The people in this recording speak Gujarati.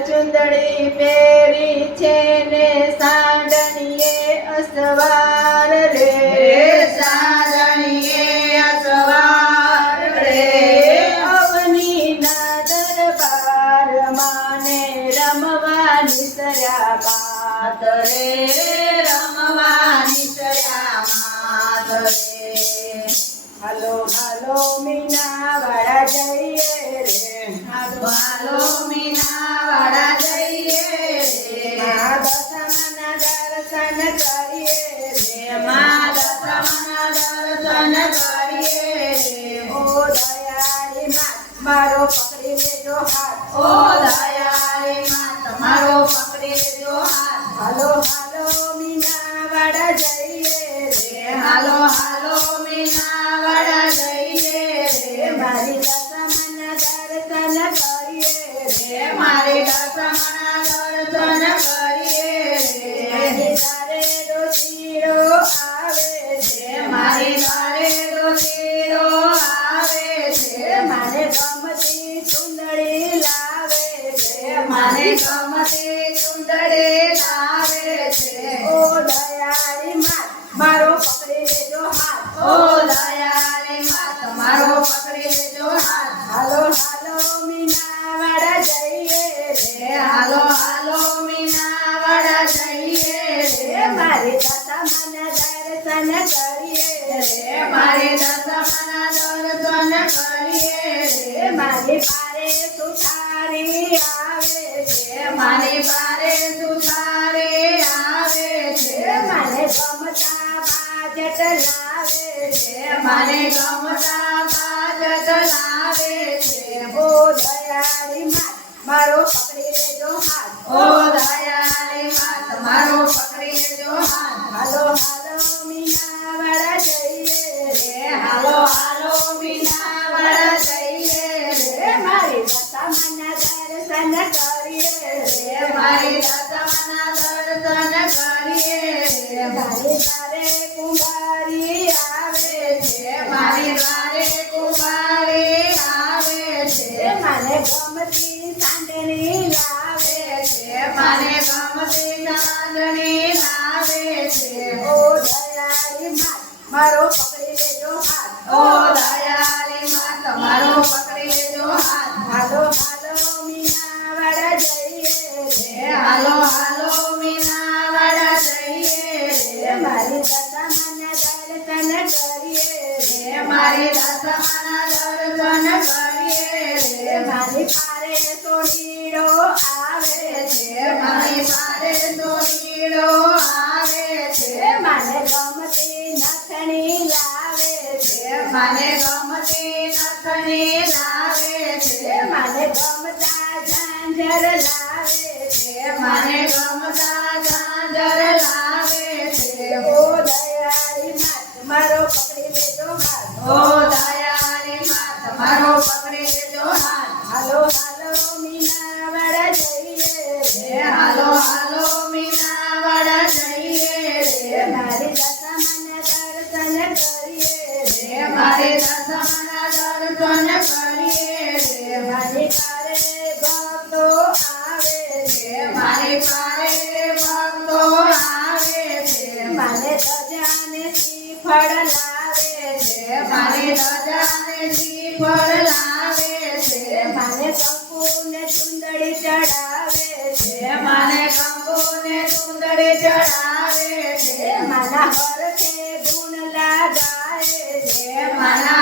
ચુંદડી પહેરી છે ને સાંડણીએ અસવાર રે સાંડણીએ અસવાર રે અવનીના દરબારમાં ને રમવાની સર્યા માત રે રમવાની સયા માત રે હાલો હાલો મીનાવાડા જઈએ રે હાલો મીનાવાડા જઈએ રે દશામાના દર્શન કરીએ રે દશામાના દર્શન કરીએ રે ઓ દયાળી માં મારો પકડી લેજો હાથ ઓ દયાળી માં તમારો પકડી લેજો હાથ હાલો હાલો મીનાવાડા જઈએ રે હાલો હાલો મીનાવાડા જઈએ રે મારી દશામાના દર્શન કરીએ રે મારી દશામાના દર્શન કરીએ રે તારે ડોશીરો આવે છે મારી તારે ડોશીરો આવે છે મારે ગમતી ચુંદડી લાવે છે મને ગમતી ચુંદડી લાવે છે ઓ દયાળી માં મારો પકડી લેજો હાથ ઓ દયાળી માં તમારો પકડી લેજો હાથ હાલો હાલો મીનાવાડા જઈએ રે હાલો હાલો મીનાવાડા જઈએ રે મારી દશામાના દર્શન કરીએ રે મારી દશામાના દર્શન કરીએ રે મારી પારે સુથારી આવે છે મારી પારે સુથારી આવે છે મને ગમતા બાજટ લાવે છે મને ગમતા બાજટ લાવે છે ઓ દયાળી માં મારો પકડી લેજો હાથ ઓ દયાળી માં તમારો પકડી લેજો હાથ હાલો હાલો મીનાવાડા જઈએ રે હાલો હાલો મીનાવાડા જઈએ રે મારી દશામાના દર્શન કરીએ રે મારી દશામાના દર્શન કરીએ રે મારી તારે કુંભારી આવે છે મારી દ્વારે કુમારી આવે છે મને ગમતી સાંડણી લાવે છે મને ગમતી ચાંદણી લાવે છે ઓ દયાળી માં મારો પકડી લેજો હાથ ઓ દયાળી માં તમારો પકડી લેજો હાથ હાલો હાલો મીનાવાડા જઈએ રે હાલો હાલો મીનાવાડા જઈએ રે મારી દશામાના દર્શન કરીએ રે મારી દશામાના દર્શન કરીએ રે મારી પારે સોનીડો આવે છે મારી પારે સોનીડો આવે છે મને ગમતી નથણી લાવે છે મને ગમતી નથણી લાવે છે મને ગમતા ઝાંઝર લાવે છે મને ગમતા ઝાંઝર લાવે છે ઓ દયાળી માં મારો પકડી લેજો હાથ ઓ દયાળી માં તમારો પકડી લેજો હાથ હાલો હાલો મીનાવાડા જઈએ રે હાલો હાલો મીનાવાડા જઈએ રે મારી દશામાના દર્શન કરીએ રે મારી દશામાના દર્શન કરીએ રે મારી પારે ભક્તો આવે છે મારી પારે ભક્તો આવે છે મને ધજાને શ્રીફળ લાવે છે મારી ધજાને શ્રીફળ લાવે છે મને કંકુને ચુંદડી ચડાવે છે મને કંકુને ચુંદડી ચડાવે છે માના હરખે ધૂન લગાવે છે માના